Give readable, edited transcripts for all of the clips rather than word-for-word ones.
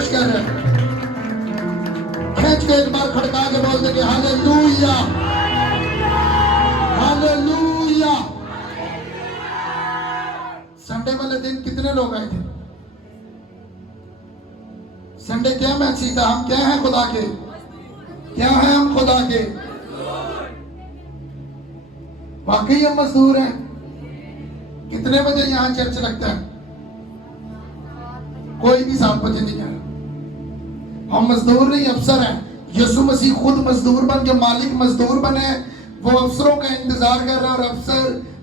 शाबाश कह रहे हैं। खींच के एक बार खड़का के बोल देंगे हालेलुया, हालेलुया। संडे वाले दिन कितने लोग आए थे? संडे क्या मैसेज था? हम क्या हैं खुदा के? क्या हैं हम खुदा के? वाकई हम मजदूर हैं। कितने बजे यहाँ चर्च लगता है? कोई भी 7 बजे नहीं आया। हम मजदूर नहीं, अफसर हैं। यीशु मसीह खुद मजदूर बन के मालिक मजदूर बने, वो अफसरों का इंतजार कर रहा है। और अफसर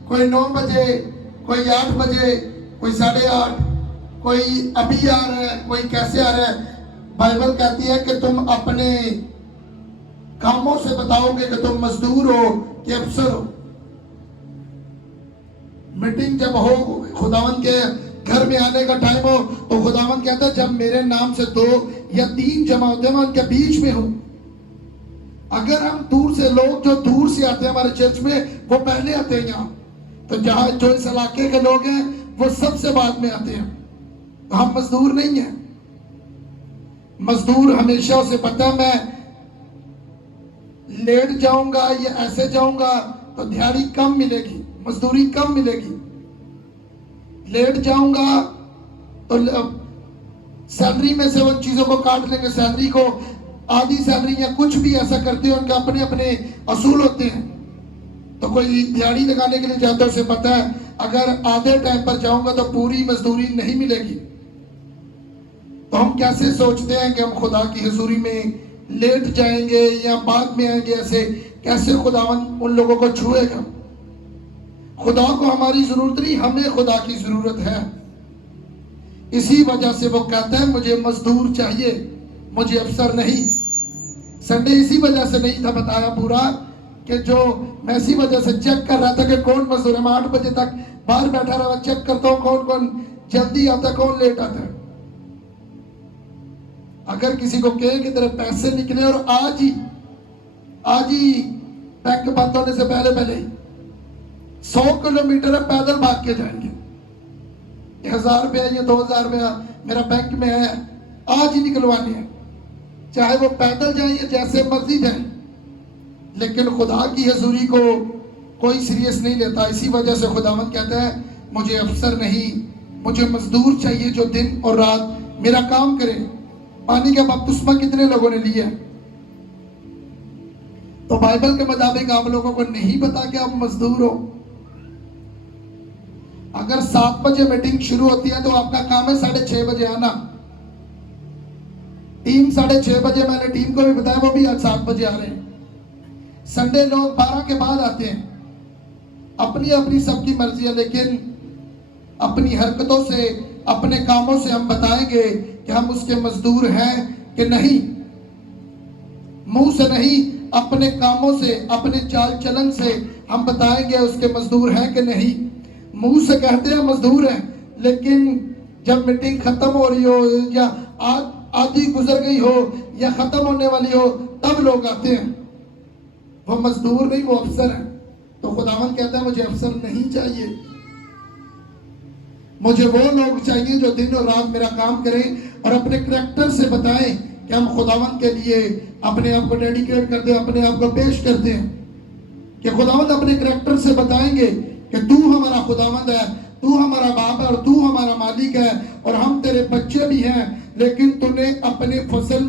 कोई 9 बजे, कोई 8 बजे, कोई 8:30, कोई अभी आ रहा है, कोई कैसे आ रहा है। बाइबल कहती है कि तुम अपने कामों से बताओगे कि तुम मजदूर हो कि अफसर हो। मीटिंग जब हो, खुदावन के घर में आने का टाइम हो, तो खुदावन कहता है जब मेरे नाम से 2 या 3 जमा होते हैं मैं उनके बीच में हूं। अगर हम दूर से, लोग जो दूर से आते हैं हमारे चर्च में, वो पहले आते हैं यहाँ। तो जहां जो इस इलाके के लोग हैं वो सबसे बाद में आते हैं। तो हम मजदूर नहीं हैं। मजदूर हमेशा उसे पता है मैं लेट जाऊंगा या ऐसे जाऊंगा तो दिहाड़ी कम मिलेगी, मजदूरी कम मिलेगी। लेट जाऊंगा तो सैलरी में से उन चीजों को काट लेंगे, सैलरी को आधी सैलरी या कुछ भी ऐसा करते हैं, उनके अपने अपने असूल होते हैं। तो कोई दिहाड़ी लगाने के लिए जाता है, उसे पता है अगर आधे टाइम पर जाऊंगा तो पूरी मजदूरी नहीं मिलेगी। तो हम कैसे सोचते हैं कि हम खुदा की हुजूरी में लेट जाएंगे या बाद में आएंगे, ऐसे कैसे खुदावन उन लोगों को छुएगा? खुदा को हमारी जरूरत नहीं, हमें खुदा की जरूरत है। इसी वजह से वो कहता है मुझे मजदूर चाहिए, मुझे अफसर नहीं। संडे इसी वजह से नहीं था बताया पूरा, कि जो मैं इसी वजह से चेक कर रहा था कि कौन मजदूर है। मैं 8 बजे तक बाहर बैठा रहा, चेक करता हूं कौन कौन जल्दी आता, कौन लेट आता है। अगर किसी को कहे कि तेरे पैसे निकले और आज ही बैंक बंद होने से पहले पहले ही 100 किलोमीटर है, पैदल भाग के जाएंगे, 1000 रुपया या 2000 रुपया मेरा बैंक में है, आज ही निकलवाने हैं, चाहे वो पैदल जाए या जैसे मर्जी जाए। लेकिन खुदा की हजूरी को कोई सीरियस नहीं लेता। इसी वजह से खुदावंद कहता है मुझे अफसर नहीं, मुझे मजदूर चाहिए जो दिन और रात मेरा काम करे। पानी का बपतिस्मा कितने लोगों ने लिया? तो बाइबल के मुताबिक आप लोगों को नहीं पता कि आप मजदूर हो। अगर 7 बजे मीटिंग शुरू होती है तो आपका काम है 6:30 बजे आना। टीम 6:30 बजे, मैंने टीम को भी बताया, वो भी आज 7 बजे आ रहे हैं। संडे लोग 12 के बाद आते हैं, अपनी अपनी सबकी मर्जी है। लेकिन अपनी हरकतों से, अपने कामों से हम बताएंगे कि हम उसके मजदूर हैं कि नहीं। मुंह से नहीं, अपने कामों से, अपने चाल चलन से हम बताएंगे उसके मजदूर हैं कि नहीं। मुंह से कहते हैं मजदूर हैं, लेकिन जब मीटिंग खत्म हो रही हो या आधी गुजर गई हो या खत्म होने वाली हो, तब लोग आते हैं। वो मजदूर नहीं, वो अफसर हैं। तो खुदावंद कहता है मुझे अफसर नहीं चाहिए, मुझे वो लोग चाहिए जो दिन और रात मेरा काम करें और अपने करैक्टर से बताएं कि हम खुदावंद के लिए अपने आप को डेडिकेट करते हैं, अपने आप को पेश करते हैं। कि खुदावंद अपने करैक्टर से बताएंगे कि तू हमारा खुदावंद है, तू हमारा बाप है और तू हमारा मालिक है और हम तेरे बच्चे भी हैं। लेकिन तूने अपने फसल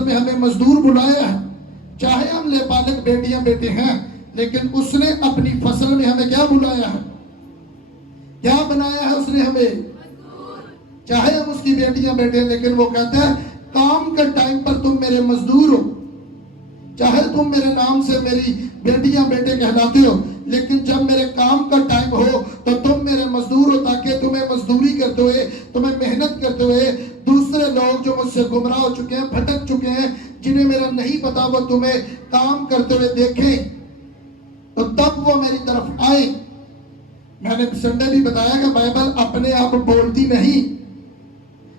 में हमें मजदूर बुलाया है। चाहे हम लेपालक बेटियां बेटे हैं, लेकिन उसने अपनी फसल में हमें क्या बुलाया है, क्या बनाया है उसने हमें। चाहे हम उसकी बेटियां बेटे हैं, लेकिन वो कहता है काम के टाइम पर तुम मेरे मजदूर हो। चाहे तुम मेरे नाम से मेरी बेटियां बेटे कहलाते हो, लेकिन जब मेरे काम का टाइम हो तो तुम मेरे मजदूर हो, ताकि तुम्हें मजदूरी करते हुए, तुम्हें मेहनत करते हुए दूसरे लोग जो मुझसे गुमराह हो चुके हैं, भटक चुके हैं, जिन्हें मेरा नहीं पता, वो तुम्हें काम करते हुए देखें, तो तब वो मेरी तरफ आए। मैंने संडे भी बताया कि बाइबल अपने आप बोलती नहीं,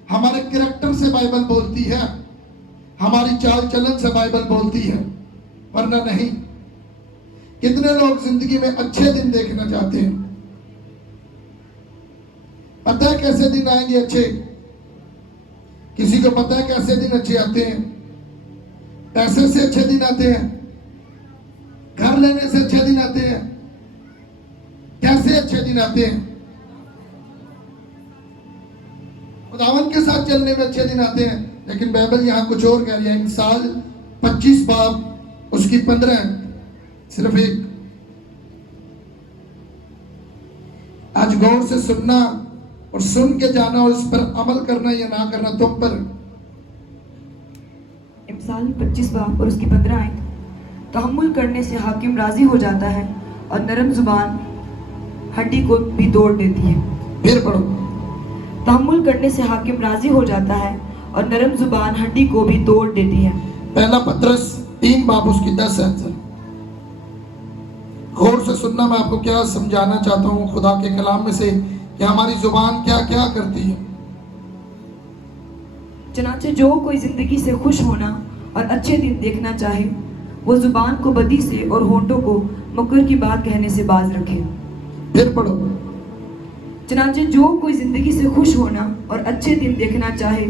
हमारे कैरेक्टर से बाइबल बोलती है, हमारी चाल चलन से बाइबल बोलती है, वरना नहीं। कितने लोग जिंदगी में अच्छे दिन देखना चाहते हैं? पता है कैसे दिन आएंगे अच्छे? किसी को पता है कैसे दिन अच्छे आते हैं? पैसे से अच्छे दिन आते हैं, घर लेने से अच्छे दिन आते हैं। कैसे अच्छे दिन आते हैं? खुदावन के साथ चलने में अच्छे दिन आते हैं। लेकिन बाइबल यहां कुछ और कह रही है। इंसाल 25 बाब उसकी 15 सिर्फ एक। आज गौर से सुनना और सुन के जाना और इस पर अमल करना या ना करना तुम पर। इंसाल 25 बाब और उसकी 15 आयत। तहम्मुल करने से हाकिम राजी हो जाता है और नरम जुबान हड्डी को भी तोड़ देती है। फिर पढ़ो। तहम्मुल करने से हाकिम राजी हो जाता है और नरम जुबान हड्डी को भी तोड़ देती है। पहला पत्रस 3 बाब उसकी 10 आयत। गौर से सुनना, मैं आपको क्या समझाना चाहता हूं खुदा के कलाम में से कि हमारी जुबान क्या क्या करती है। चनाचे जो कोई जिंदगी से खुश होना और अच्छे दिन देखना चाहे, वो जुबान को बदी से और होंठों को मकर की बात कहने से बाज रखे। फिर पढ़ो। चनाचे जो कोई जिंदगी से खुश होना और अच्छे दिन देखना चाहे,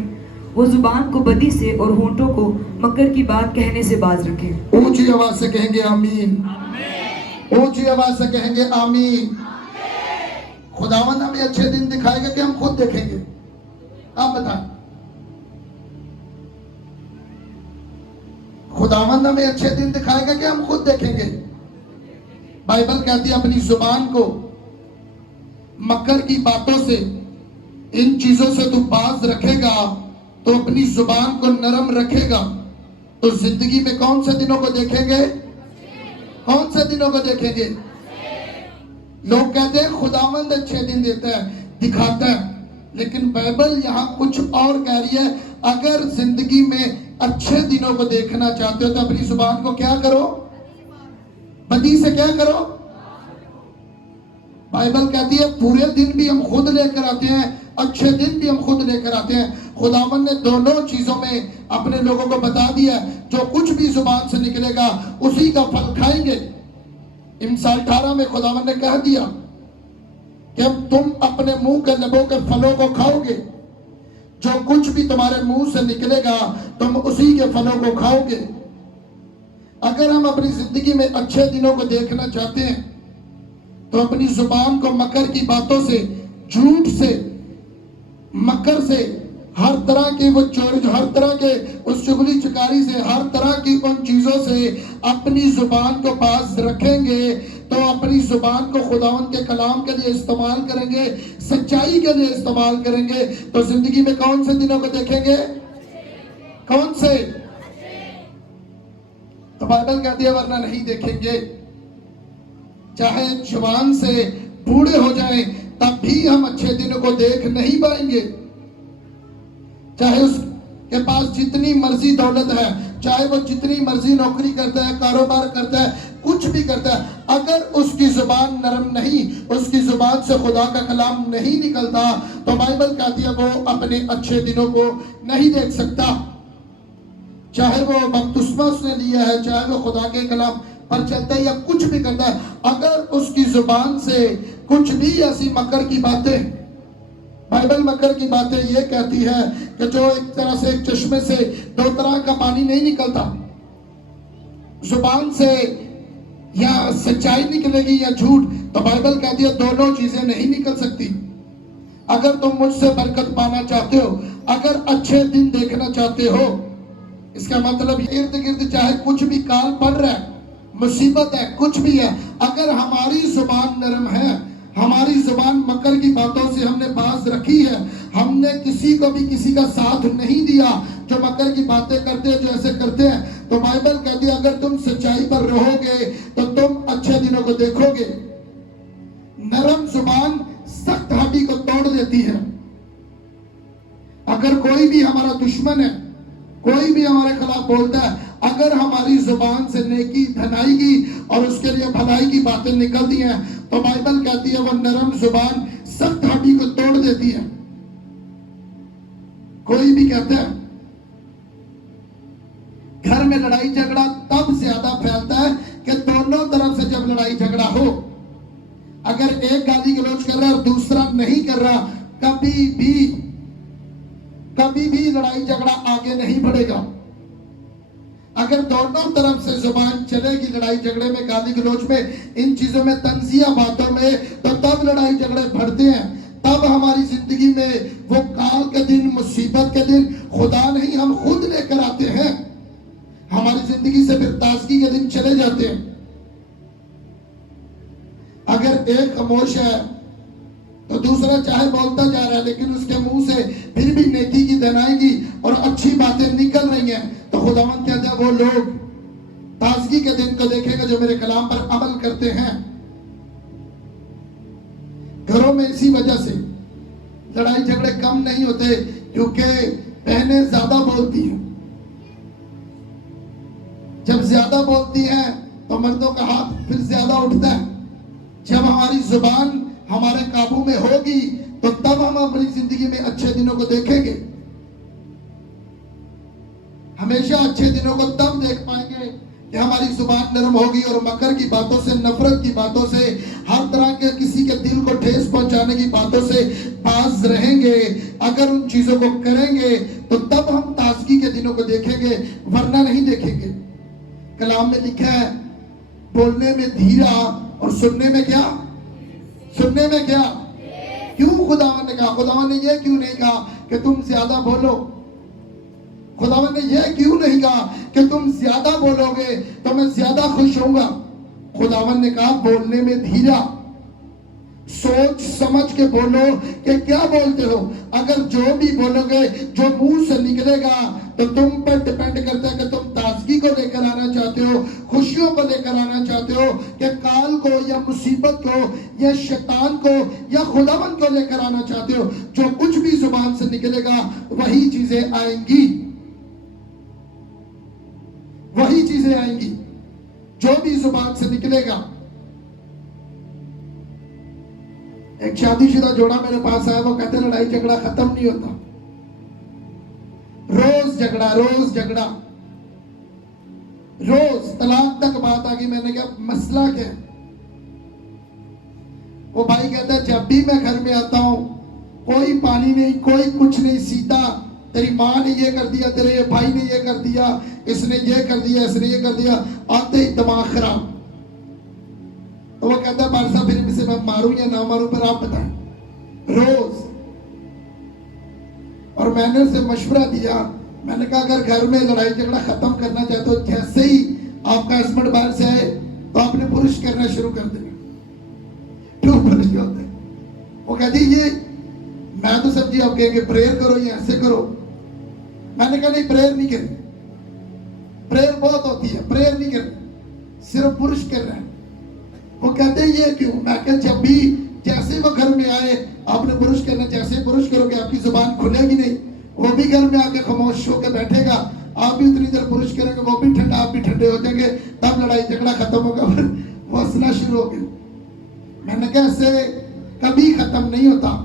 वो जुबान को बदी से और होंठों को मकर की बात कहने से बाज रखे। ऊंची आवाज से कहेंगे आमीन। ऊंची आवाज से कहेंगे आमीन। खुदावंद हमें अच्छे दिन दिखाएगा कि हम खुद देखेंगे? आप बताएं। खुदावंद हमें अच्छे दिन दिखाएगा कि हम खुद देखेंगे? बाइबल कहती है अपनी जुबान को मकर की बातों से, इन चीजों से तू बाज रखेगा तो अपनी जुबान को नरम रखेगा तो जिंदगी में कौन से दिनों को देखेंगे? कौन से दिनों को देखेंगे? लोग कहते हैं खुदावंद अच्छे दिन देता है, दिखाता है, लेकिन बाइबल यहां कुछ और कह रही है। अगर जिंदगी में अच्छे दिनों को देखना चाहते हो तो अपनी जुबान को क्या करो? बदी से क्या करो? बाइबल कहती है पूरे दिन भी हम खुद लेकर आते हैं, अच्छे दिन भी हम खुद लेकर आते हैं। खुदावन ने दोनों चीजों में अपने लोगों को बता दिया, जो कुछ भी जुबान से निकलेगा उसी का फल खाएंगे। इंसाल 18 में खुदावन ने कह दिया कि अब तुम अपने मुंह के लबों के फलों को खाओगे। जो कुछ भी तुम्हारे मुंह से निकलेगा तुम उसी के फलों को खाओगे। अगर हम अपनी जिंदगी में अच्छे दिनों को देखना चाहते हैं तो अपनी जुबान को मकर की बातों से, झूठ से, मकर से, हर तरह की वो चोरी, हर तरह के उस चुगली चकारी से, हर तरह की उन चीजों से अपनी जुबान को बाज रखेंगे तो अपनी जुबान को खुदावंद के कलाम के लिए इस्तेमाल करेंगे, सच्चाई के लिए इस्तेमाल करेंगे तो जिंदगी में कौन से दिनों को देखेंगे? कौन से? तो बाइबल कहती है वरना नहीं देखेंगे। चाहे जवान से बूढ़े हो जाएं तब भी हम अच्छे दिनों को देख नहीं पाएंगे। चाहे उसके पास जितनी मर्जी दौलत है, चाहे वो जितनी मर्जी नौकरी करता है, कारोबार करता है, कुछ भी करता है, अगर उसकी जुबान नरम नहीं, उसकी जुबान से खुदा का कलाम नहीं निकलता तो बाइबल कहती है वो अपने अच्छे दिनों को नहीं देख सकता। चाहे वो बपतिस्मा उसने लिया है, चाहे वो खुदा के कलाम पर चलता है या कुछ भी करता है, अगर उसकी जुबान से कुछ भी ऐसी मकर की बातें, बाइबल मकर की बातें ये कहती है कि जो एक तरह से एक चश्मे से दो तरह का पानी नहीं निकलता, जुबान से या सच्चाई निकलेगी या झूठ, तो बाइबल कहती है दोनों चीजें नहीं निकल सकती। अगर तुम मुझसे बरकत पाना चाहते हो, अगर अच्छे दिन देखना चाहते हो, इसका मतलब इर्द गिर्द चाहे कुछ भी काल पड़ रहा है, मुसीबत है, कुछ भी है, अगर हमारी जुबान नरम है, हमारी जुबान मकर की बातों से हमने बाज रखी है, हमने किसी को भी किसी का साथ नहीं दिया जो मकर की बातें करते हैं, जो ऐसे करते हैं, तो बाइबल कहती है अगर तुम सच्चाई पर रहोगे तो तुम अच्छे दिनों को देखोगे। नरम जुबान सख्त हड्डी को तोड़ देती है। अगर कोई भी हमारा दुश्मन है, कोई भी हमारे खिलाफ बोलता है, अगर हमारी जुबान से नेकी, धनाई की और उसके लिए भलाई की बातें निकलती हैं तो बाइबल कहती है वो नरम जुबान सख्त हड्डी को तोड़ देती है। कोई भी कहता है घर में लड़ाई झगड़ा तब ज्यादा फैलता है कि दोनों तरफ से जब लड़ाई झगड़ा हो। अगर एक गाली गलौज कर रहा है और दूसरा नहीं कर रहा, कभी कभी भी लड़ाई झगड़ा आगे नहीं बढ़ेगा। अगर दोनों तरफ से जुबान चलेगी लड़ाई झगड़े में, गाली गलौज में, इन चीजों में, तंजिया बातों में, तो तब लड़ाई झगड़े बढ़ते हैं। तब हमारी जिंदगी में वो काल के दिन, मुसीबत के दिन खुदा नहीं हम खुद लेकर आते हैं। हमारी जिंदगी से फिर ताजगी के दिन चले जाते हैं। अगर एक खामोश है तो दूसरा चाहे बोलता जा रहा है, लेकिन उसके मुंह से फिर भी नेकी की दनाएगी और अच्छी बातें निकल रही हैं, तो खुदावंद कहता है वो लोग ताजगी के दिन को देखेगा जो मेरे कलाम पर अमल करते हैं। घरों में इसी वजह से लड़ाई झगड़े कम नहीं होते, क्योंकि बहनें ज्यादा बोलती हैं। जब ज्यादा बोलती हैं तो मर्दों का हाथ फिर ज्यादा उठता है। जब हमारी जुबान हमारे काबू में होगी तो तब हम अपनी जिंदगी में अच्छे दिनों को देखेंगे। हमेशा अच्छे दिनों को तब देख पाएंगे कि हमारी जुबान नरम होगी और मकर की बातों से, नफरत की बातों से, हर तरह के किसी के दिल को ठेस पहुंचाने की बातों से बाज रहेंगे। अगर उन चीजों को करेंगे तो तब हम ताजगी के दिनों को देखेंगे, वरना नहीं देखेंगे। कलाम में लिखा है बोलने में धीरा और सुनने में क्या? सुनने में क्या? क्यों खुदावन ने कहा? खुदावन ने यह क्यों नहीं कहा कि तुम ज्यादा बोलो? खुदावन ने यह क्यों नहीं कहा कि तुम ज्यादा बोलोगे तो मैं ज्यादा खुश होऊंगा? खुदावन ने कहा बोलने में धीरा, सोच समझ के बोलो कि क्या बोलते हो। अगर जो भी बोलोगे, जो मुंह से निकलेगा, तो तुम पर डिपेंड करता है कि तुम ताजगी को लेकर आना चाहते हो, खुशियों को लेकर आना चाहते हो, कि काल को या मुसीबत को या शैतान को या खुदावन को लेकर आना चाहते हो। जो कुछ भी जुबान से निकलेगा वही चीजें आएंगी, वही चीजें आएंगी जो भी जुबान से निकलेगा। एक शादीशुदा जोड़ा मेरे पास आया, वो कहते लड़ाई झगड़ा खत्म नहीं होता, रोज झगड़ा, रोज झगड़ा, रोज तलाक तक बात आ गई। मैंने कहा मसला क्या है? वो भाई कहता है जब भी मैं घर में आता हूं कोई पानी नहीं, कोई कुछ नहीं, सीधा तेरी माँ ने ये कर दिया, तेरे भाई ने ये कर दिया, इसने ये कर दिया, इसने ये कर दिया, आते ही दिमाग खराब। तो वो कहता है बादशाह फिर इसे मैं मारूं या ना मारूं, पर आप बताएं। रोज। और मैंने उसे मशवरा दिया, मैंने कहा अगर घर में लड़ाई झगड़ा खत्म करना चाहते हो, जैसे ही आपका हस्बैंड बाहर से आए तो आपने पुरुष करना शुरू कर देना। क्यों पुरुष होते? वो कहती ये मैं तो सब जी आप कहेंगे प्रेयर करो या ऐसे करो। मैंने कहा नहीं, प्रेयर नहीं करनी, प्रेयर बहुत होती है, प्रेयर नहीं करनी, सिर्फ पुरुष कर रहे हैं। वो कहते हैं ये क्यों? मैं कहा जब भी जैसे वो घर में आए आपने पुरुष करना, जैसे पुरुष करोगे आपकी जुबान खुलेगी नहीं, वो भी घर में आके खामोश होकर बैठेगा, आप भी उतनी देर पुरुष करेंगे, वो भी ठंडा, आप भी ठंडे हो जाएंगे, तब लड़ाई झगड़ा खत्म होगा, वो हंसना शुरू हो गया। मैंने कहा ऐसे कभी खत्म नहीं होता।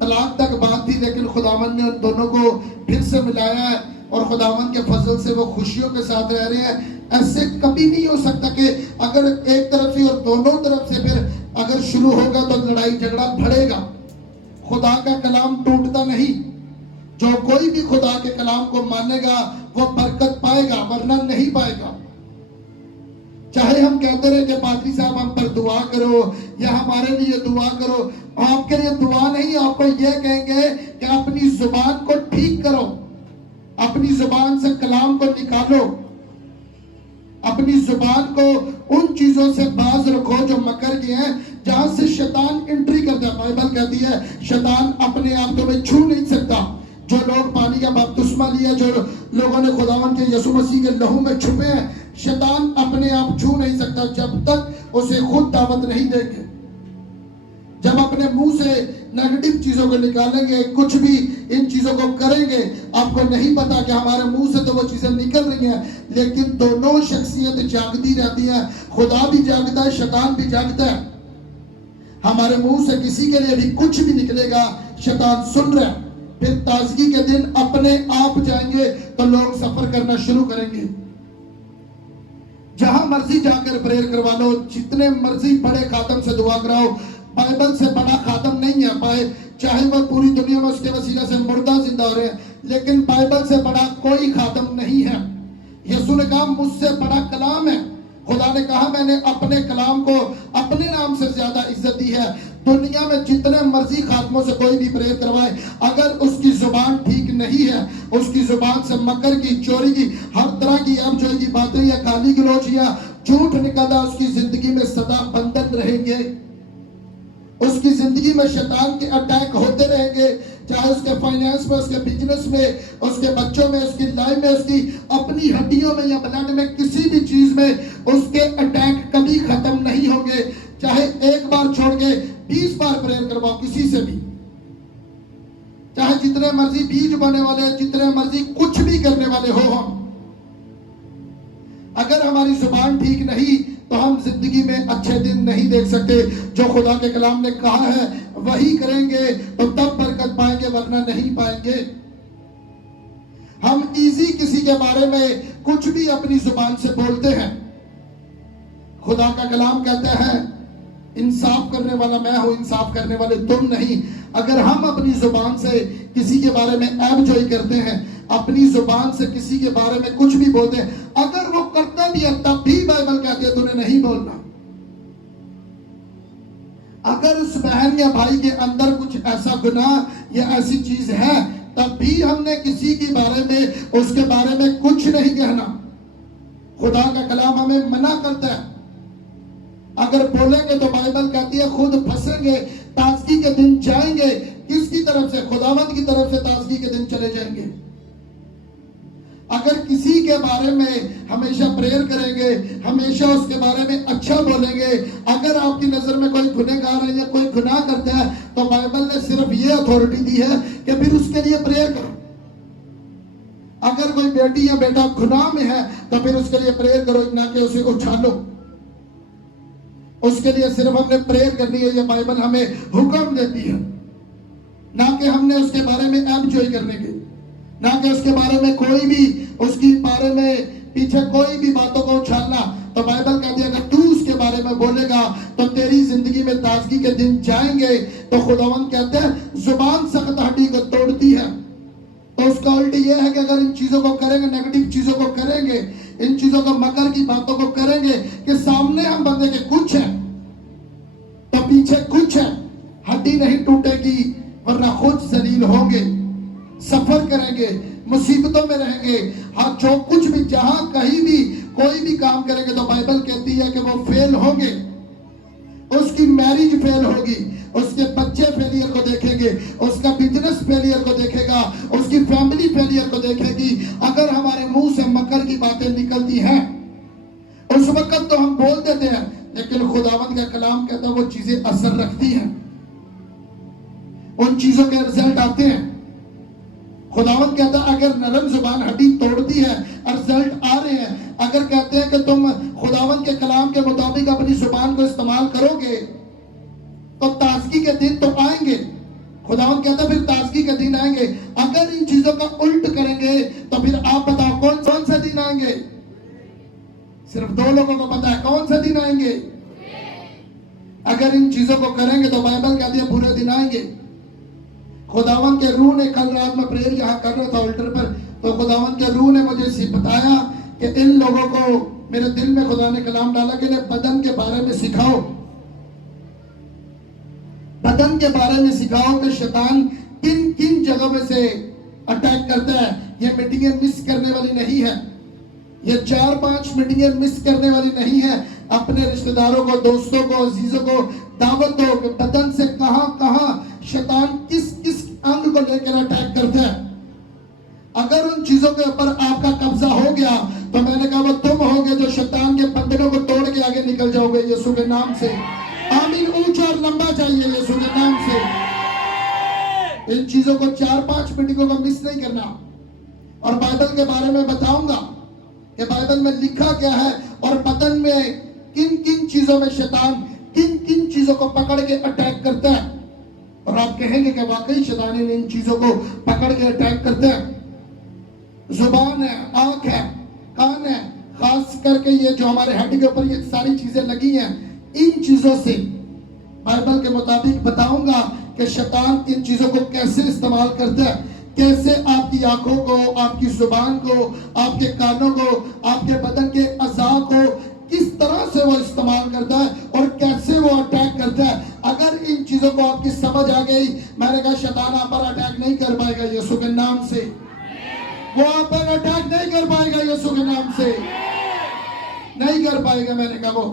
तलाक तक बात थी, लेकिन खुदावन ने उन दोनों को फिर से मिलाया है और खुदावन के फजल से वो खुशियों के साथ रह रहे हैं। ऐसे कभी नहीं हो सकता कि अगर एक तरफ से और दोनों तरफ से फिर अगर शुरू होगा तो लड़ाई झगड़ा बढ़ेगा। खुदा का कलाम टूटता नहीं। जो कोई भी खुदा के कलाम को मानेगा वो बरकत पाएगा, वरना नहीं पाएगा। चाहे हम कहते रहे कि पादरी साहब हम पर दुआ करो या हमारे लिए दुआ करो, आपके लिए दुआ नहीं, आपको यह कहेंगे कि अपनी जुबान को ठीक करो, अपनी जुबान से कलाम को निकालो, अपनी जुबान को उन चीजों से बाज रखो जो मकर के हैं, जहां से शैतान एंट्री करता है। बाइबल कहती है शैतान अपने आप को में छू नहीं सकता। जो लोग पानी का बपतिस्मा लिया, जो लोगों ने खुदावन के यीशु मसीह के लहू में छुपे हैं, शैतान अपने आप छू नहीं सकता जब तक उसे खुद दावत नहीं देंगे। जब अपने मुंह से नेगेटिव चीजों को निकालेंगे, कुछ भी इन चीजों को करेंगे, आपको नहीं पता कि हमारे मुंह से तो वो चीजें निकल रही हैं, लेकिन दोनों शख्सियत जागती रहती है। खुदा भी जागता है, शैतान भी जागता है। हमारे मुंह से किसी के लिए भी कुछ भी निकलेगा, शैतान सुन रहा है। फिर ताजगी के दिन अपने आप जाएंगे तो लोग सफर करना शुरू करेंगे। जहां मर्जी जाकर प्रेयर करवा लो, जितने मर्जी बड़े खातम से दुआ कराओ, बाइबल से बड़ा खातम नहीं है पाए, चाहे वह पूरी दुनिया में उसके वसीला से मुर्दा जिंदा हो रहे हैं, लेकिन बाइबल से बड़ा कोई खातम नहीं है। यीशु ने कहा मुझसे बड़ा कलाम है। खुदा ने कहा मैंने अपने कलाम को अपने नाम से ज्यादा इज्जत दी है। दुनिया में जितने मर्जी खात्मों से कोई भी प्रेयर करवाए, अगर उसकी जुबान ठीक नहीं है, उसकी जुबान से मकर की, चोरी की, हर तरह की अबजोई की बातें या गाली गलौज या झूठ निकलना, उसकी जिंदगी में सदा बंधन रहेंगे। उसकी जिंदगी में शैतान के अटैक होते रहेंगे, चाहे उसके फाइनेंस में, उसके बिजनेस में, उसके बच्चों में, उसकी लाइफ में, उसकी अपनी हड्डियों में या ब्लड में, किसी भी चीज में उसके अटैक कभी खत्म नहीं होंगे। चाहे एक बार छोड़ के 20 बार प्रेयर करवाओ किसी से भी, चाहे जितने मर्जी बीज बोने वाले, जितने मर्जी कुछ भी करने वाले हो हम, अगर हमारी जुबान ठीक नहीं तो हम जिंदगी में अच्छे दिन नहीं देख सकते। जो खुदा के कलाम ने कहा है वही करेंगे तो तब बरकत पाएंगे, वरना नहीं पाएंगे। हम इजी किसी के बारे में कुछ भी अपनी जुबान से बोलते हैं। खुदा का कलाम कहता है इंसाफ करने वाला मैं हूं, इंसाफ करने वाले तुम नहीं। अगर हम अपनी जुबान से किसी के बारे में ऐबजोई करते हैं, अपनी जुबान से किसी के बारे में कुछ भी बोलते हैं, अगर वो करता भी है तब भी बाइबल कहती है तूने नहीं बोलना। अगर उस बहन या भाई के अंदर कुछ ऐसा गुनाह या ऐसी चीज है, तब भी हमने किसी के बारे में, उसके बारे में कुछ नहीं कहना। खुदा का कलाम हमें मना करता है। अगर बोलेंगे तो बाइबल कहती है खुद फंसेंगे, ताजगी के दिन जाएंगे। किसकी तरफ से? खुदावंद की तरफ से ताजगी के दिन चले जाएंगे। अगर किसी के बारे में हमेशा प्रेयर करेंगे, हमेशा उसके बारे में अच्छा बोलेंगे, अगर आपकी नजर में कोई गुनहगार है या कोई गुनाह करता है, तो बाइबल ने सिर्फ ये अथॉरिटी दी है कि फिर उसके लिए प्रेयर करो। अगर कोई बेटी या बेटा गुनाह में है तो फिर उसके लिए प्रेयर करो, ना कि उसे उछालो। उसके लिए सिर्फ हमने प्रेयर करनी है, ये बाइबल हमें हुक्म देती है, ना कि हमने उसके बारे में ऐबजोई करने के, ना कि उसके बारे में कोई भी, उसके बारे में पीछे कोई भी बातों को उछालना। तो बाइबल कहती है अगर तू उसके बारे में बोलेगा तो तेरी जिंदगी में ताजगी के दिन जाएंगे। तो खुदावंद कहते हैं जुबान सख्त हड्डी को तोड़ती है। तो उसका उल्टी यह है कि अगर इन चीजों को करेंगे, नेगेटिव चीजों को करेंगे, इन चीजों को, मकर की बातों को करेंगे कि सामने हम बंदे के कुछ है तो पीछे कुछ है, हड्डी नहीं टूटेगी, वरना खुद जलील होंगे, सफर करेंगे, मुसीबतों में रहेंगे। हाँ, जो कुछ भी, जहां कहीं भी कोई भी काम करेंगे तो बाइबल कहती है कि वो फेल होंगे। उसकी मैरिज फेल होगी, उसके बच्चे फेलियर को देखेंगे, उसका बिजनेस फेलियर को देखेगा, उसकी फैमिली फेलियर को देखेगी। अगर हमारे मुंह से मकर की बातें निकलती हैं उस वक्त तो हम बोल देते हैं, लेकिन खुदावंद का कलाम कहता है वो चीजें असर रखती हैं, उन चीजों के रिजल्ट आते हैं। खुदावंद कहता है अगर नरम जुबान हड्डी तोड़ती है, रिजल्ट आ रहे हैं। अगर कहते हैं कि तुम खुदावंद के कलाम के मुताबिक अपनी जुबान को इस्तेमाल करोगे तो ताजगी के दिन तो आएंगे। खुदावंद कहता है फिर ताजगी के दिन आएंगे। अगर इन चीजों का उल्ट करेंगे तो फिर आप बताओ कौन सा दिन आएंगे? सिर्फ 2 लोगों को पता है कौन सा दिन आएंगे। अगर इन चीजों को करेंगे तो बाइबल कहती है बुरे दिन आएंगे। खुदावंद के रूह ने, कल रात में प्रेयर यहाँ कर रहा था अल्टर पर, तो खुदावंद के रूह ने मुझे बताया कि इन लोगों को मेरे दिल में खुदा ने कलाम डाला कि इन्हें बदन के बारे में सिखाओ, बदन के बारे में सिखाओ कि शैतान किन किन जगहों में से अटैक करता है। ये मीटिंगें मिस करने वाली नहीं है, ये 4-5 मीटिंगें मिस करने वाली नहीं है। अपने रिश्तेदारों को, दोस्तों को, अजीजों को दावत दो कि बदन से कहां शैतान किस किस अंग को लेकर अटैक करता है। अगर उन चीजों के ऊपर आपका कब्जा हो गया तो मैंने कहा वो तुम होगे जो शैतान के बंधनों को तोड़ के आगे निकल जाओगे यीशु के नाम से। आमीन। ऊंचा और लंबा चाहिए यीशु के नाम से। इन चीजों को 4-5 मीटिंगों को मिस नहीं करना। और बाइबल के बारे में बताऊंगा कि बाइबल में लिखा क्या है और बदन में किन किन चीजों में शैतान किन किन चीजों को पकड़ के अटैक करता है। और आप कहेंगे कि वाकई शैतान इन चीजों को पकड़ के अटैक करते हैं। जुबान है, आंख है, कान है, खास करके ये जो हमारे हेड के ऊपर ये सारी चीजें लगी हैं, इन चीजों से बाइबल के मुताबिक बताऊंगा कि शैतान इन चीजों को कैसे इस्तेमाल करता है, कैसे आपकी आंखों को, आपकी जुबान को, आपके कानों को, आपके बदन के अज़ा को किस तरह से वो इस्तेमाल करता है और कैसे वो अटैक करता है। अगर इन चीजों को आपकी समझ आ गई, मैंने कहा शैतान आप पर अटैक नहीं कर पाएगा यीशु के नाम से। वो आप पर अटैक नहीं कर पाएगा यीशु के नाम से, नहीं कर पाएगा। मैंने कहा वो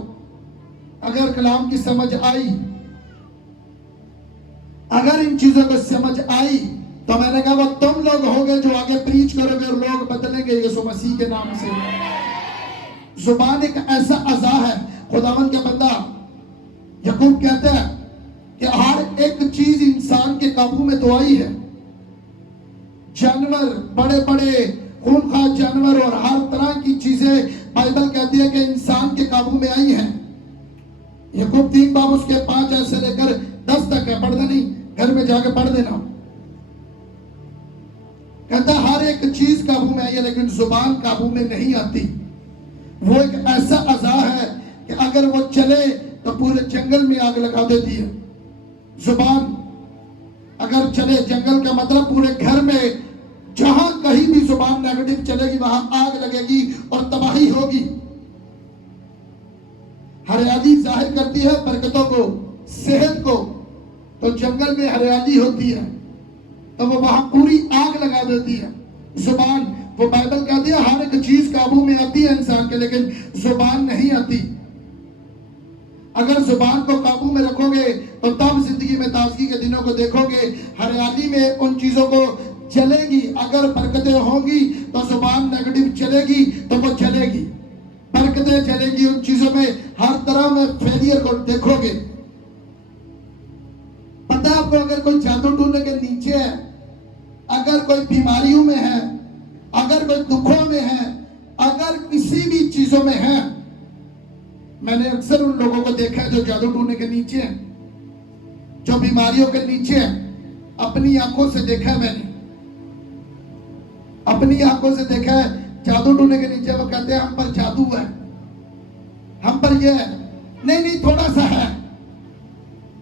अगर कलाम की समझ आई, अगर इन चीजों को समझ आई, तो मैंने कहा वो तुम लोग होगे जो आगे प्रीच करोगे और लोग बदलेंगे यीशु मसीह के नाम से। जुबान एक ऐसा अज़ा है, खुदावन का बंदा याकूब कहता है कि हर एक चीज इंसान के काबू में तो आई है। जानवर, बड़े बड़े खूंखार जानवर और हर तरह की चीजें बाइबल कहती है कि इंसान के काबू में आई है। याकूब 3 बाब उसके 5 ऐसे लेकर 10 तक है, पढ़ना नहीं, घर में जाकर पढ़ देना। कहता हर एक चीज काबू में आई है लेकिन जुबान काबू में नहीं आती। वो एक ऐसा अज़ा है कि अगर वो चले तो पूरे जंगल में आग लगा देती है। जुबान अगर चले, जंगल का मतलब पूरे घर में जहां कहीं भी जुबान नेगेटिव चलेगी वहां आग लगेगी और तबाही होगी। हरियाली जाहिर करती है बरकतों को, सेहत को, तो जंगल में हरियाली होती है तो वो वहां पूरी आग लगा देती है। जुबान, वो बाइबल कहती है हर एक चीज काबू में आती है इंसान के, लेकिन जुबान नहीं आती। अगर जुबान को काबू में रखोगे तो तब जिंदगी में ताजगी के दिनों को देखोगे। हरियाली में उन चीजों को चलेगी। अगर बरकतें होंगी तो जुबान नेगेटिव चलेगी तो वो चलेगी, बरकतें चलेगी उन चीजों में, हर तरह में फेलियर को देखोगे। पता है आपको, अगर कोई जादू टूने के नीचे है, अगर कोई बीमारियों में है, अगर कोई दुखों में है, अगर किसी भी चीजों में है, मैंने अक्सर उन लोगों को देखा है जो जादू टूने के नीचे है, जो बीमारियों के नीचे है। अपनी आंखों से देखा है, मैंने अपनी आंखों से देखा है जादू टूने के नीचे। वो कहते हैं हम पर जादू है, हम पर ये है, नहीं नहीं थोड़ा सा है,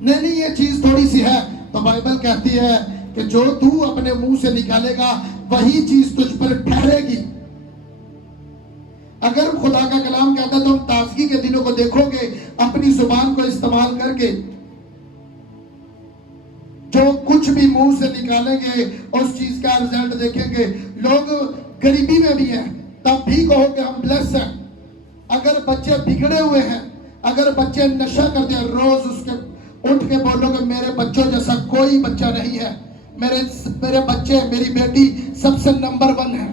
नहीं नहीं ये चीज थोड़ी सी है। तो बाइबल कहती है कि जो तू अपने मुंह से निकालेगा वही चीज तुझ पर ठहरेगी। अगर खुदा का कलाम कहता है तुम ताजगी के दिनों को देखोगे अपनी जुबान को इस्तेमाल करके, जो कुछ भी मुंह से निकालेंगे उस चीज का रिजल्ट देखेंगे। लोग गरीबी में भी हैं तब भी कहो कि हम ब्लेस हैं। अगर बच्चे बिगड़े हुए हैं, अगर बच्चे नशा करते हैं, रोज उसके उठ के बोलोगे मेरे बच्चों जैसा कोई बच्चा नहीं है, मेरे बच्चे, मेरी बेटी सबसे नंबर 1 है,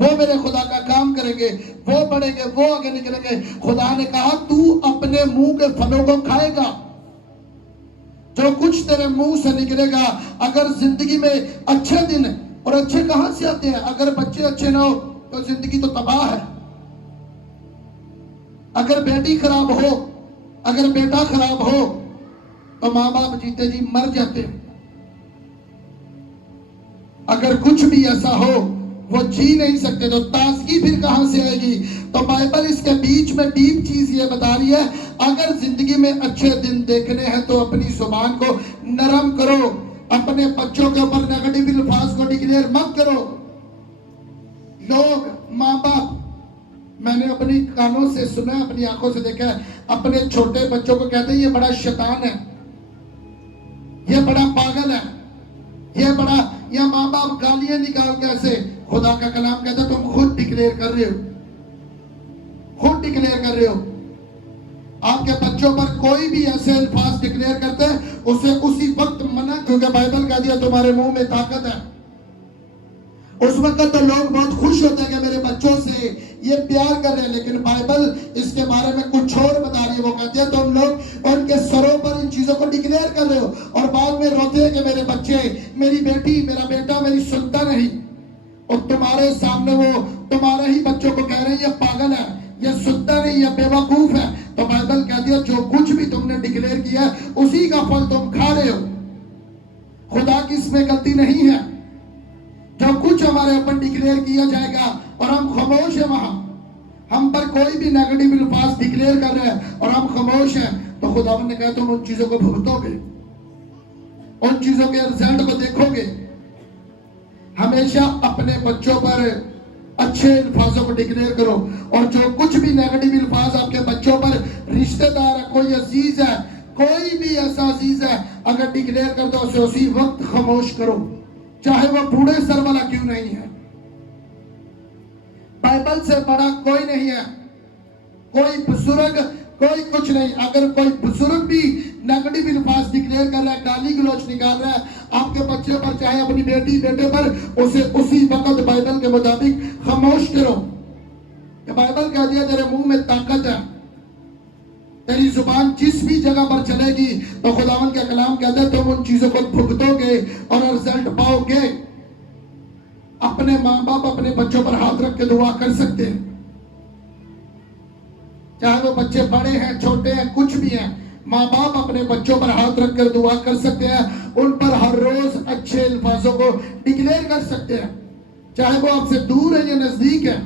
वो मेरे खुदा का काम करेंगे, वो बढ़ेंगे, वो आगे निकलेंगे। खुदा ने कहा तू अपने मुंह के फलों को खाएगा। जो कुछ तेरे मुंह से निकलेगा, अगर जिंदगी में अच्छे दिन, और अच्छे कहां से आते हैं, अगर बच्चे अच्छे ना हो तो जिंदगी तो तबाह है। अगर बेटी खराब हो, अगर बेटा खराब हो तो मां बाप जीते जी मर जाते हैं। अगर कुछ भी ऐसा हो वो जी नहीं सकते तो ताजगी फिर कहां से आएगी। तो बाइबल इसके बीच में डीप चीज ये बता रही है, अगर जिंदगी में अच्छे दिन देखने हैं तो अपनी जुबान को नरम करो, अपने बच्चों के ऊपर नेगेटिव अल्फाज को डिक्लेयर मत करो। लोग, माँ बाप, मैंने अपनी कानों से सुना, अपनी आंखों से देखा है, अपने छोटे बच्चों को कहते हैं ये बड़ा शैतान है, ये बड़ा पागल है, ये बड़ा, या माँ बाप गालियां निकाल के ऐसे। खुदा का कलाम कहता तुम खुद डिक्लेयर कर रहे हो, खुद डिक्लेयर कर रहे हो। आपके बच्चों पर कोई भी ऐसे अल्फाज डिक्लेयर करते हैं उसे उसी वक्त मना, क्योंकि बाइबल कह दिया तुम्हारे मुंह में ताकत है। उस वक्त तो लोग बहुत खुश होते हैं कि मेरे बच्चों से ये प्यार कर रहे हैं, लेकिन बाइबल इसके बारे में कुछ और बता रही है। वो कहते हैं तुम लोग उनके सरों पर इन चीजों को डिक्लेयर कर रहे हो और बाद में रोते हैं कि मेरे बच्चे, मेरी बेटी, मेरा बेटा मेरी सुनता नहीं। और तुम्हारे सामने वो तुम्हारे ही बच्चों को कह रहे हैं ये पागल है, ये सुनता नहीं, ये बेवकूफ है। तो बाइबल कहती है जो कुछ भी तुमने डिक्लेयर किया उसी का फल तुम खा रहे हो। खुदा की इसमें गलती नहीं है। जो कुछ हमारे ऊपर डिक्लेयर किया जाएगा और हम खामोश हैं, वहां हम पर कोई भी नेगेटिव अल्फाज डिक्लेयर कर रहे हैं और हम खामोश हैं, तो तो खुदावन ने कहा तुम उन चीजों को भुगतोगे, उन चीजों के रिजल्ट को देखोगे। हमेशा अपने बच्चों पर अच्छे अल्फाजों को डिक्लेयर करो, और जो कुछ भी नेगेटिव अल्फाज आपके बच्चों पर, रिश्तेदार है, कोई अजीज है, कोई भी ऐसा अजीज है, अगर डिक्लेयर कर दो उसे उसी वक्त खामोश करो, चाहे वो बूढ़े सर वाला क्यों नहीं है। बाइबल से बड़ा कोई नहीं है, कोई बुजुर्ग, कोई कुछ नहीं। अगर कोई बुजुर्ग भी नेगेटिव अल्फाज डिक्लेयर कर रहा है, गाली गलौज निकाल रहा है आपके बच्चे पर, चाहे अपनी बेटी बेटे पर, उसे उसी वक्त बाइबल के मुताबिक खामोश करो। बाइबल कह दिया तेरे मुंह में ताकत है, तेरी जुबान जिस भी जगह पर चलेगी तो खुदावन का कलाम कहता है तुम उन चीजों को भुगतोगे और रिजल्ट पाओगे। अपने माँ बाप अपने बच्चों पर हाथ रख के दुआ कर सकते हैं, चाहे वो बच्चे बड़े हैं छोटे हैं कुछ भी हैं, माँ बाप अपने बच्चों पर हाथ रखकर दुआ कर सकते हैं, उन पर हर रोज अच्छे अल्फाजों को डिक्लेयर कर सकते हैं, चाहे वो आपसे दूर है या नजदीक है।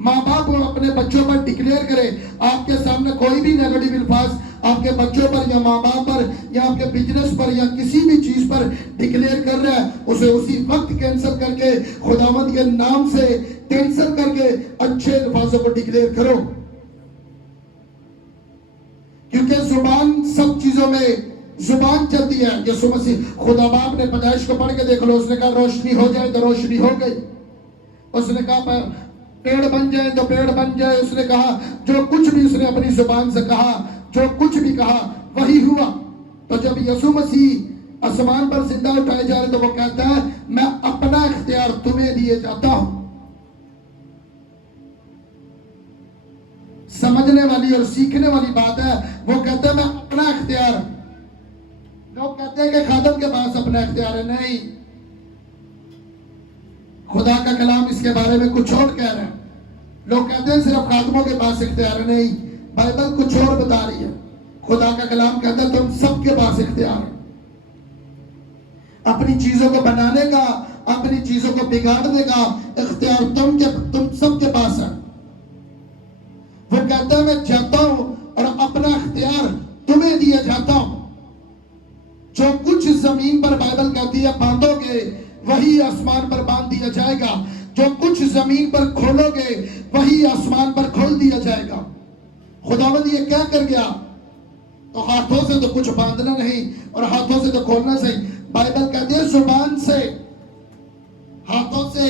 माँ बाप अपने बच्चों पर डिक्लेयर करे, आपके सामने कोई भी नेगेटिव अल्फाज आपके बच्चों पर या माँ बाप पर या आपके बिजनेस पर या किसी भी चीज पर डिक्लेयर कर रहा है, उसे उसी वक्त कैंसिल करके खुदावंद के नाम से कैंसिल करके अच्छे अल्फाजों को डिक्लेयर करो। क्योंकि जुबान सब चीजों में जुबान चलती है। यीशु मसीह खुदा बाप ने पैदाइश को पढ़ के देख लो, उसने कहा रोशनी हो जाए तो रोशनी हो गई, उसने कहा पेड़ बन जाए तो पेड़ बन जाए, उसने कहा जो कुछ भी उसने अपनी जुबान से कहा, जो कुछ भी कहा वही हुआ। तो जब यीशु मसीह आसमान पर जिंदा उठाए जा रहे तो वो कहता है मैं अपना इख्तियार तुम्हें दिए जाता हूं। समझने वाली और सीखने वाली बात है, वो कहता है मैं अपना इख्तियार। लोग कहते हैं कि खादम के पास अपना इख्तियार है, नहीं, खुदा का कलाम इसके बारे में कुछ और कह रहा है। लोग कहते हैं सिर्फ खादमों के पास इख्तियार है, नहीं, बाइबल कुछ और बता रही है। खुदा का कलाम कहता है तुम सबके पास इख्तियार है, अपनी चीजों को बनाने का, अपनी चीजों को बिगाड़ने का इख्तियार तुम सबके पास है। वो कहता है मैं जाता हूं और अपना इख्तियार तुम्हें दिया जाता हूं। जो कुछ जमीन पर बाइबल कहती है बांधोगे वही आसमान पर बांध दिया जाएगा, जो कुछ जमीन पर खोलोगे वही आसमान पर खोल दिया जाएगा। खुदावंद ये क्या कर गया, तो हाथों से तो कुछ बांधना नहीं और हाथों से तो खोलना सही। बाइबल कहती है जुबान से, हाथों से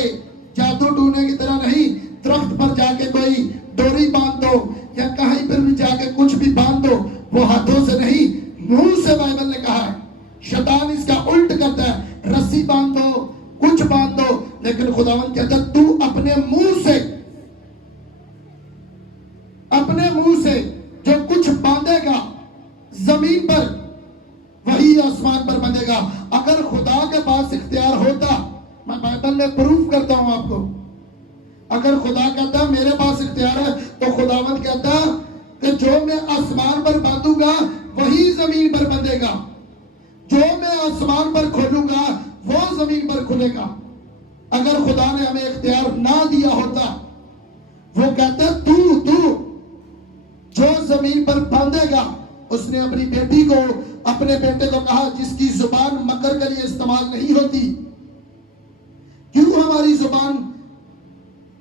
जादू टूने की तरह नहीं, दरख्त पर जाके कोई डोरी बांध दो या कहीं पर भी जाके कुछ भी बांध दो, वो हाथों से नहीं, मुंह से बाइबल ने कहा है। शैतान इसका उल्ट करता है, रस्सी बांध दो, कुछ बांध दो, लेकिन खुदावंद कहता है तू अपने मुंह से, अपने मुंह से जो कुछ बांधेगा जमीन पर वही आसमान पर बंधेगा। अगर खुदा के पास इख्तियार होता, मैं बाइबल में प्रूफ करता हूं आपको, अगर खुदा कहता मेरे पास इख्तियार है तो खुदावंद कहता कि जो मैं आसमान पर बांधूंगा वही जमीन पर बंधेगा, जो मैं आसमान पर खोलूंगा वो जमीन पर खुलेगा। अगर खुदा ने हमें इख्तियार ना दिया होता, वो कहता तू जो जमीन पर बांधेगा। उसने अपनी बेटी को, अपने बेटे को कहा जिसकी जुबान मकर के लिए इस्तेमाल नहीं होती, क्यों हमारी जुबान,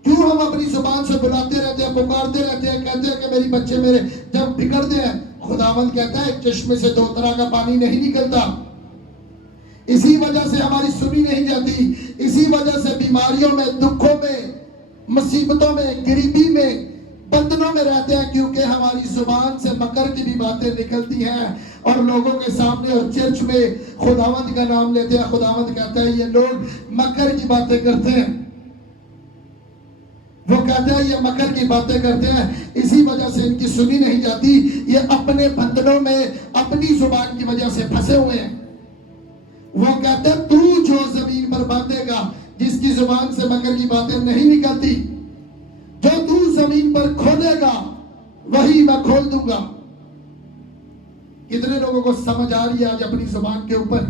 क्यों हम अपनी जुबान से बुलाते रहते हैं, पुकारते रहते हैं, कहते हैं कि मेरी बच्चे मेरे जब बिगड़ते हैं। खुदावंद कहता है चश्मे से दो तरह का पानी नहीं निकलता। इसी वजह से हमारी सुनी नहीं जाती, इसी वजह से बीमारियों में, दुखों में, मुसीबतों में, गरीबी में, बंधनों में रहते हैं, क्योंकि हमारी जुबान से मकर की भी बातें निकलती हैं और लोगों के सामने और चर्च में खुदावंद का नाम लेते हैं। खुदावंद कहता है ये लोग मकर की बातें करते हैं, वो कहते हैं ये मकर की बातें करते हैं, इसी वजह से इनकी सुनी नहीं जाती। ये अपने बंधनों में अपनी जुबान की वजह से फंसे हुए हैं। वो कहते हैं तू जो जमीन पर बांधेगा, जिसकी जुबान से मकर की बातें नहीं निकलती, जो तू जमीन पर खोलेगा वही मैं खोल दूंगा। कितने लोगों को समझ आ रही है आज अपनी जुबान के ऊपर?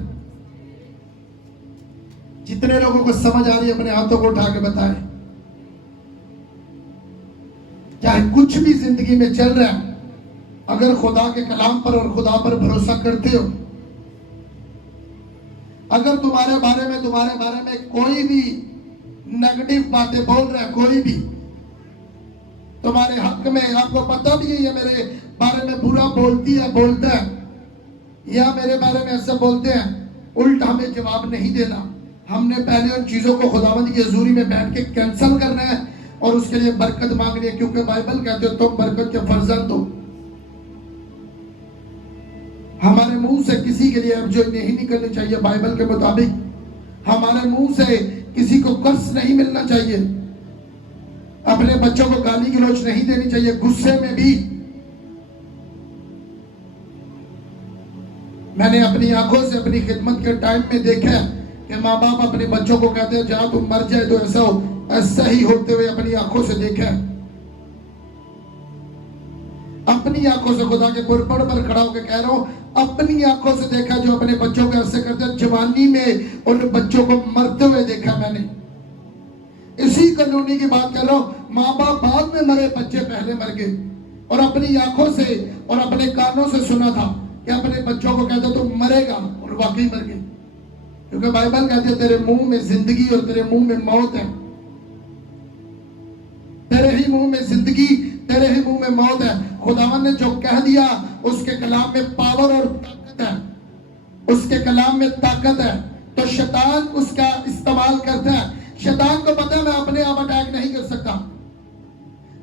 जितने लोगों को समझ आ रही है अपने हाथों को उठा के बताएं। चाहे कुछ भी जिंदगी में चल रहा है, अगर खुदा के कलाम पर और खुदा पर भरोसा करते हो, अगर तुम्हारे बारे में कोई भी नेगेटिव बातें बोल रहा है, कोई भी तुम्हारे हक में, आपको पता भी है ये मेरे बारे में बुरा बोलता है या मेरे बारे में ऐसा बोलते हैं, उल्टा हमें जवाब नहीं देना। हमने पहले उन चीजों को खुदावंद की हजूरी में बैठ के कैंसिल करना है और उसके लिए बरकत मांगनी है, क्योंकि बाइबल कहते हो तुम बरकत के फर्जंद हो। हमारे मुंह से किसी के लिए जो नहीं निकलनी चाहिए बाइबल के मुताबिक, हमारे मुंह से किसी को कर्ज नहीं मिलना चाहिए, अपने बच्चों को गाली गलौज नहीं देनी चाहिए गुस्से में भी। मैंने अपनी आंखों से अपनी खिदमत के टाइम में देखा कि माँ बाप अपने बच्चों को कहते हैं जा तुम मर जाए तो ऐसा हो, ऐसा ही होते हुए अपनी आंखों से देखा, अपनी आंखों से, खुदा के पुरपड़ पर खड़ा होकर कह रहा हूं, अपनी आंखों से देखा जो अपने बच्चों को ऐसे करते हैं। जवानी में उन बच्चों को मरते हुए देखा मैंने। इसी कॉलोनी की बात कर रहा हूं, माँ बाप बाद में मरे, बच्चे पहले मर गए, और अपनी आंखों से और अपने कानों से सुना था कि अपने बच्चों को कहते तुम मरेगा, और वाकई मर गए। क्योंकि बाइबल कहती है तेरे मुंह में जिंदगी और तेरे मुंह में मौत है, तेरे ही मुंह में जिंदगी, तेरे ही मुंह में मौत है। खुदावन ने जो कह दिया उसके कलाम में पावर और ताकत है, उसके कलाम में ताकत है। तो शैतान उसका इस्तेमाल करता है। शैतान को पता है मैं अपने आप अटैक नहीं कर सकता।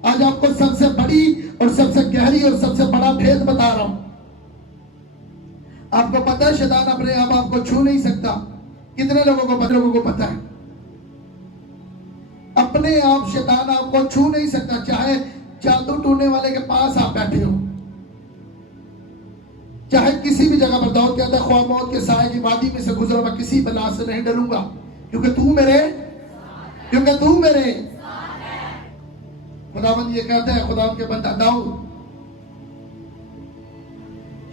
आज आपको सबसे बड़ी और सबसे गहरी और सबसे बड़ा भेद बता रहा हूं। आपको पता है शैतान अपने आप आपको छू नहीं सकता। कितने लोगों को पता है? अपने आप शैतान आपको छू नहीं सकता, चाहे जादू टूटने वाले के पास आप बैठे हो, चाहे किसी भी जगह पर। दाऊद कहता है ख्वाह मौत के साए की वादी में से गुजरा, मैं किसी बला से नहीं डरूंगा, क्योंकि तू मेरे खुदावंद ये कहता है, खुदावंद के बंदा दाऊद।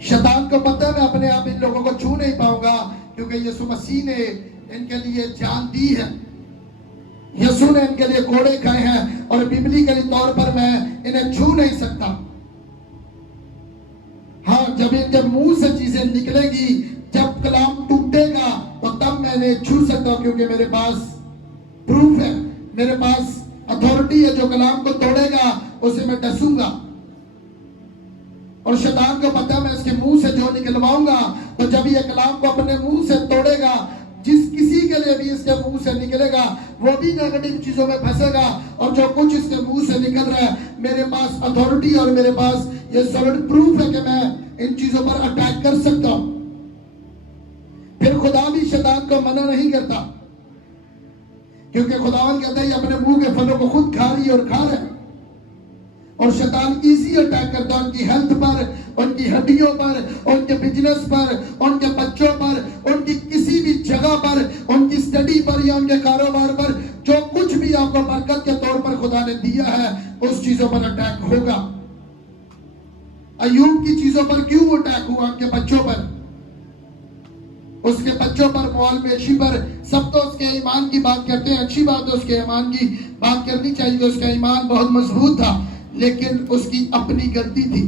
शैतान को पता है मैं अपने आप इन लोगों को छू नहीं पाऊंगा, क्योंकि यीशु मसीह ने इनके लिए जान दी है, यीशु ने इनके लिए कोड़े खाए हैं, और बिबलिकली तौर पर मैं इन्हें छू नहीं सकता। हाँ, जब इनके मुंह से चीजें निकलेगी, जब कलाम टूटेगा, तो तब मैं इन्हें छू सकता हूं, क्योंकि मेरे पास प्रूफ है, मेरे पास अथॉरिटी है। जो कलाम को तोड़ेगा उसे मैं डसूंगा। और शैतान को पता है मैं इसके मुंह से जो निकलवाऊंगा, तो जब ये कलाम को अपने मुंह से तोड़ेगा, जिस किसी के लिए भी इसके मुंह से निकलेगा वो भी नेगेटिव चीजों में फंसेगा। और जो कुछ इसके मुंह से निकल रहा है, मेरे पास अथॉरिटी और मेरे पास ये सॉलिड प्रूफ है कि मैं इन चीजों पर अटैक कर सकता हूं। फिर खुदा भी शैतान को मना नहीं करता, क्योंकि खुदावन कहता है अपने मुंह के फलों को खुद खा रही और खा रहा है। और शैतान इजी अटैक करता है उनकी हेल्थ पर, उनकी हड्डियों पर, उनके बिजनेस पर, उनके बच्चों पर, उनकी किसी भी जगह पर, उनकी स्टडी पर या उनके कारोबार पर। जो कुछ भी आपको बरकत के तौर पर खुदा ने दिया है, उस चीजों पर अटैक होगा। अय्यूब की चीजों पर क्यों अटैक हुआ? उनके बच्चों पर, उसके बच्चों पर, मौल बेशी पर। सब तो उसके ईमान की बात करते हैं, अच्छी बात है, उसके ईमान की बात करनी चाहिए, उसका ईमान बहुत मजबूत था, लेकिन उसकी अपनी गलती थी।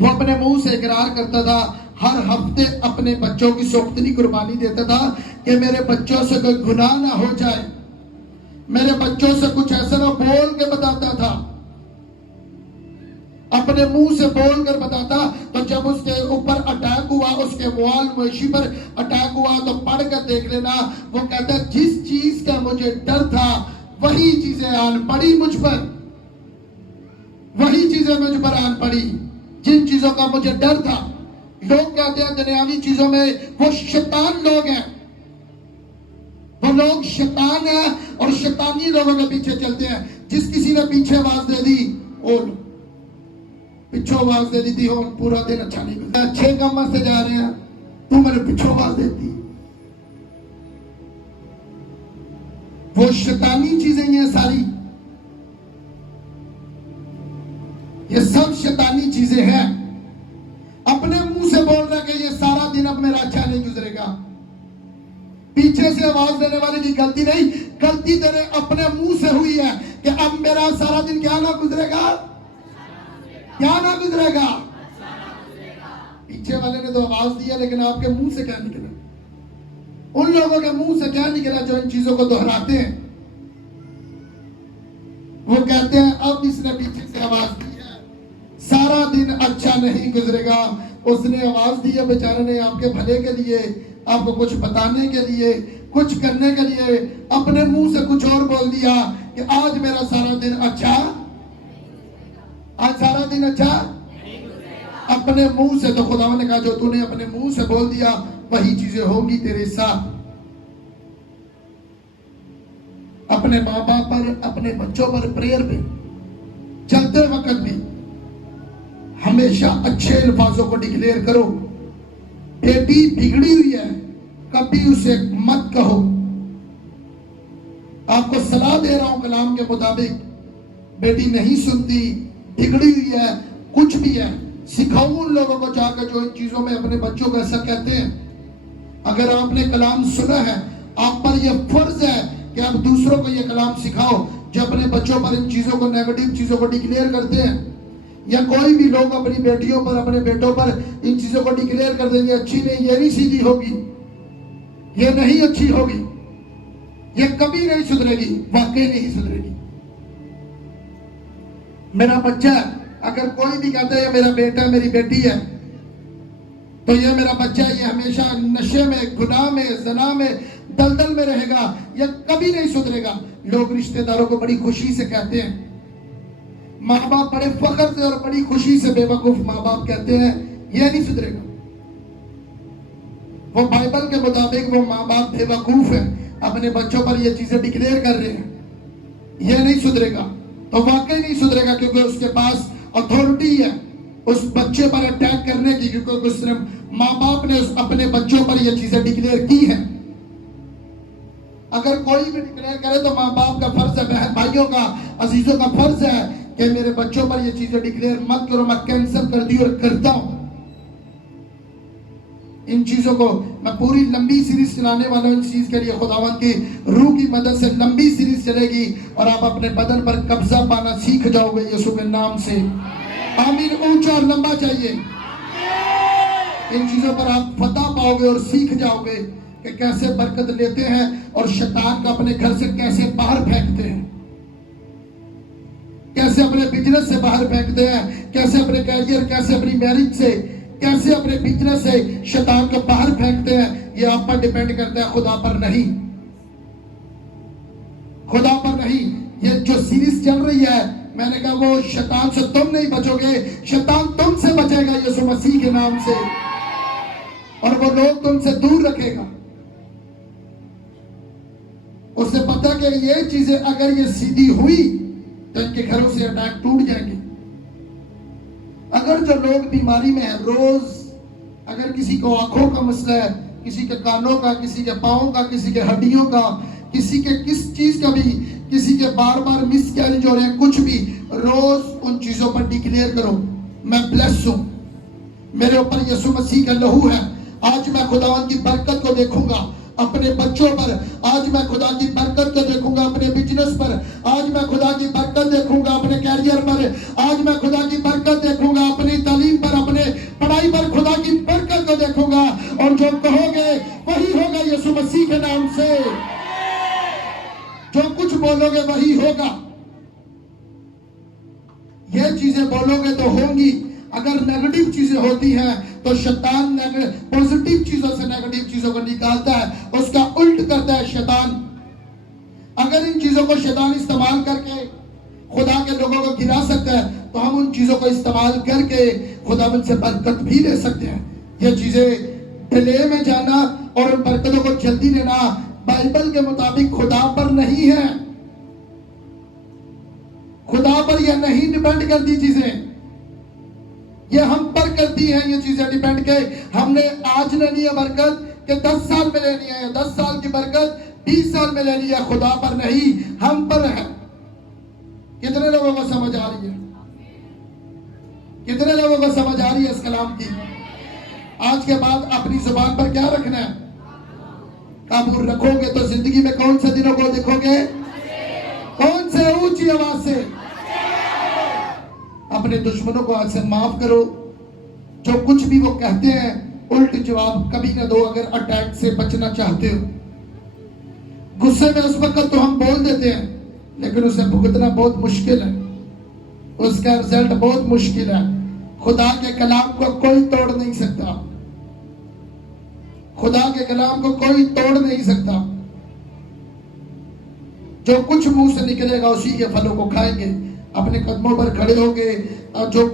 वो अपने मुंह से इकरार करता था, हर हफ्ते अपने बच्चों की सोख्तनी कुर्बानी देता था कि मेरे बच्चों से कोई गुनाह ना हो जाए, मेरे बच्चों से कुछ ऐसा ना बोल के बताता था, अपने मुंह से बोल कर बताता। तो जब उसके ऊपर अटैक हुआ, उसके मुआल मवेशी पर अटैक हुआ, तो पढ़ कर देख लेना, वो कहता जिस चीज का मुझे डर था वही चीजें आन पड़ी मुझ पर, वही चीजें मुझ पर आन पड़ी जिन चीजों का मुझे डर था। लोग कहते हैं दुनियावी चीजों में वो शैतान लोग हैं, वो लोग शैतान हैं और शैतानी लोगों के पीछे चलते हैं। जिस किसी ने पीछे आवाज दे दी, और पिछो आवाज दे दी थी, और पूरा दिन अच्छा नहीं मिलता, अच्छे काम से जा रहे हैं, तू मेरे पिछो आवाज देती। वो शैतानी चीजें ये सारी, ये सब शैतानी चीजें हैं। अपने मुंह से बोल रहा कि ये सारा दिन अब मेरा अच्छा नहीं गुजरेगा। पीछे से आवाज देने वाले की गलती नहीं, गलती तेरे अपने मुंह से हुई है कि अब मेरा सारा दिन क्या ना गुजरेगा, क्या ना गुजरेगा? पीछे वाले ने तो आवाज दिया, लेकिन आपके मुंह से क्या निकला? उन लोगों के मुंह से क्या निकला जो इन चीजों को दोहराते हैं? वो कहते हैं अब इसने पीछे से आवाज दी है, सारा दिन अच्छा नहीं गुजरेगा। उसने आवाज दी है बेचारे ने आपके भले के लिए, आपको कुछ बताने के लिए, कुछ करने के लिए, अपने मुंह से कुछ और बोल दिया कि आज मेरा सारा दिन अच्छा, आज सारा दिन अच्छा अपने मुंह से। तो खुदा ने कहा जो तूने अपने मुंह से बोल दिया वही चीजें होंगी तेरे साथ। अपने माँ बाप पर, अपने बच्चों पर, प्रेयर पे चलते वक्त भी हमेशा अच्छे अल्फाजों को डिक्लेयर करो। बेटी बिगड़ी हुई है, कभी उसे मत कहो। आपको सलाह दे रहा हूं कलाम के मुताबिक, बेटी नहीं सुनती, बिगड़ी हुई है, कुछ भी है, सिखाओ उन लोगों को जाकर जो इन चीजों में अपने बच्चों को ऐसा कहते हैं। अगर आपने कलाम सुना है, आप पर यह फर्ज है कि आप दूसरों को यह कलाम सिखाओ जो अपने बच्चों पर इन चीजों को, नेगेटिव चीजों को डिक्लेयर करते हैं। या कोई भी लोग अपनी बेटियों पर, अपने बेटों पर इन चीजों को डिक्लेयर कर देंगे, अच्छी नहीं, ये नहीं सीधी होगी, ये नहीं अच्छी होगी, ये कभी नहीं सुधरेगी, वाकई नहीं सुधरेगी। मेरा बच्चा, अगर कोई भी कहता है मेरा बेटा, मेरी बेटी है, तो ये मेरा बच्चा, ये हमेशा नशे में, गुनाह में, ज़ना में, दलदल में रहेगा, यह कभी नहीं सुधरेगा। लोग रिश्तेदारों को बड़ी खुशी से कहते हैं, माँ बाप बड़े फख्र से और बड़ी खुशी से, बेवकूफ माँ बाप कहते हैं यह नहीं सुधरेगा। वो बाइबल के मुताबिक वो माँ बाप बेवकूफ है, अपने बच्चों पर ये चीजें डिक्लेयर कर रहे हैं, यह नहीं सुधरेगा। तो वाकई नहीं सुधरेगा, क्योंकि उसके पास अथॉरिटी है उस बच्चे पर अटैक करने की, क्योंकि उसने, माँ बाप ने अपने बच्चों पर ये चीजें डिक्लेयर की हैं। अगर कोई भी डिक्लेयर करे तो माँ बाप का फर्ज है, बहन भाइयों का, अजीजों का फर्ज है कि मेरे बच्चों पर ये चीजें डिक्लेयर मत करो। मैं कैंसिल कर दी और करता हूं इन चीजों को। मैं पूरी लंबी सीरीज चलाने वाला हूं इस चीज के लिए। खुदावंद की रूह की मदद से लंबी सीरीज चलेगी और आप अपने बदन पर कब्जा पाना सीख जाओगे यीशु के नाम से। आमीन। ऊंचा और लंबा चाहिए। इन चीजों पर आप फतह पाओगे और सीख जाओगे कि कैसे बरकत लेते हैं और शैतान का अपने घर से कैसे बाहर फेंकते हैं, कैसे अपने बिजनेस से बाहर फेंकते हैं, कैसे अपने कैरियर, कैसे अपनी मैरिज से, कैसे अपने बिजनेस से शैतान को बाहर फेंकते हैं। ये आप पर डिपेंड करता है, खुदा पर नहीं, खुदा पर नहीं। ये जो सीरीज चल रही है, मैंने कहा वो शैतान से तुम नहीं बचोगे, शैतान तुमसे बचेगा यीशु मसीह के नाम से, और वो लोग तुमसे दूर रखेगा। उसे पता कि ये चीजें अगर ये सीधी हुई तो इनके घरों से अटैक टूट जाएंगे। अगर जो लोग बीमारी में है, रोज अगर किसी को आंखों का मसला है, किसी के कानों का, किसी के पाँव का, किसी के हड्डियों का, किसी के किस चीज का भी, किसी के बार बार मिस कैरेज हो रहे हैं, कुछ भी, रोज उन चीजों पर डिक्लेयर करो मैं ब्लेस हूं, मेरे ऊपर यीशु मसीह का लहू है। आज मैं खुदावंद की बरकत को देखूंगा अपने बच्चों पर, आज मैं खुदा की बरकत को देखूंगा अपने बिजनेस पर, आज मैं खुदा की बरकत देखूंगा अपने कैरियर पर, आज मैं खुदा की बरकत देखूंगा अपनी तालीम पर, अपने पढ़ाई पर खुदा की बरकत को देखूंगा। और जो कहोगे वही होगा यीशु मसीह के नाम से। जो कुछ बोलोगे वही होगा। ये चीजें बोलोगे तो होंगी। अगर नेगेटिव चीजें होती हैं तो शैतान पॉजिटिव चीजों से नेगेटिव चीजों को निकालता है, उसका उल्ट करता है शैतान। अगर इन चीजों को शैतान इस्तेमाल करके खुदा के लोगों को गिरा सकता है, तो हम उन चीजों को इस्तेमाल करके खुदावंद से बरकत भी ले सकते हैं। ये चीजें डिले में जाना और उन बरकतों को जल्दी लेना बाइबल के मुताबिक खुदा पर नहीं है। खुदा पर यह नहीं डिपेंड करती चीजें, ये हम पर करती हैं। ये चीजें डिपेंड के हमने आज लेनी है बरकत कि 10 साल में लेनी है, 10 साल की बरकत 20 साल में लेनी है, खुदा पर नहीं, हम पर है। कितने लोगों को समझ आ रही है? कितने लोगों को समझ आ रही है इस कलाम की? आज के बाद अपनी जुबान पर क्या रखना है? काबू रखोगे तो जिंदगी में कौन से दिनों को देखोगे? कौन से ऊंची आवाज से? अपने दुश्मनों को आज से माफ करो। जो कुछ भी वो कहते हैं उल्ट जवाब कभी ना दो अगर अटैक से बचना चाहते हो। गुस्से में उस वक्त तो हम बोल देते हैं, लेकिन उसे भुगतना बहुत मुश्किल है, उसका रिजल्ट बहुत मुश्किल है। खुदा के कलाम को कोई तोड़ नहीं सकता, खुदा के कलाम को कोई तोड़ नहीं सकता। जो कुछ मुंह से निकलेगा उसी के फलों को खाएंगे। अपने कदमों पर खड़े होके और जो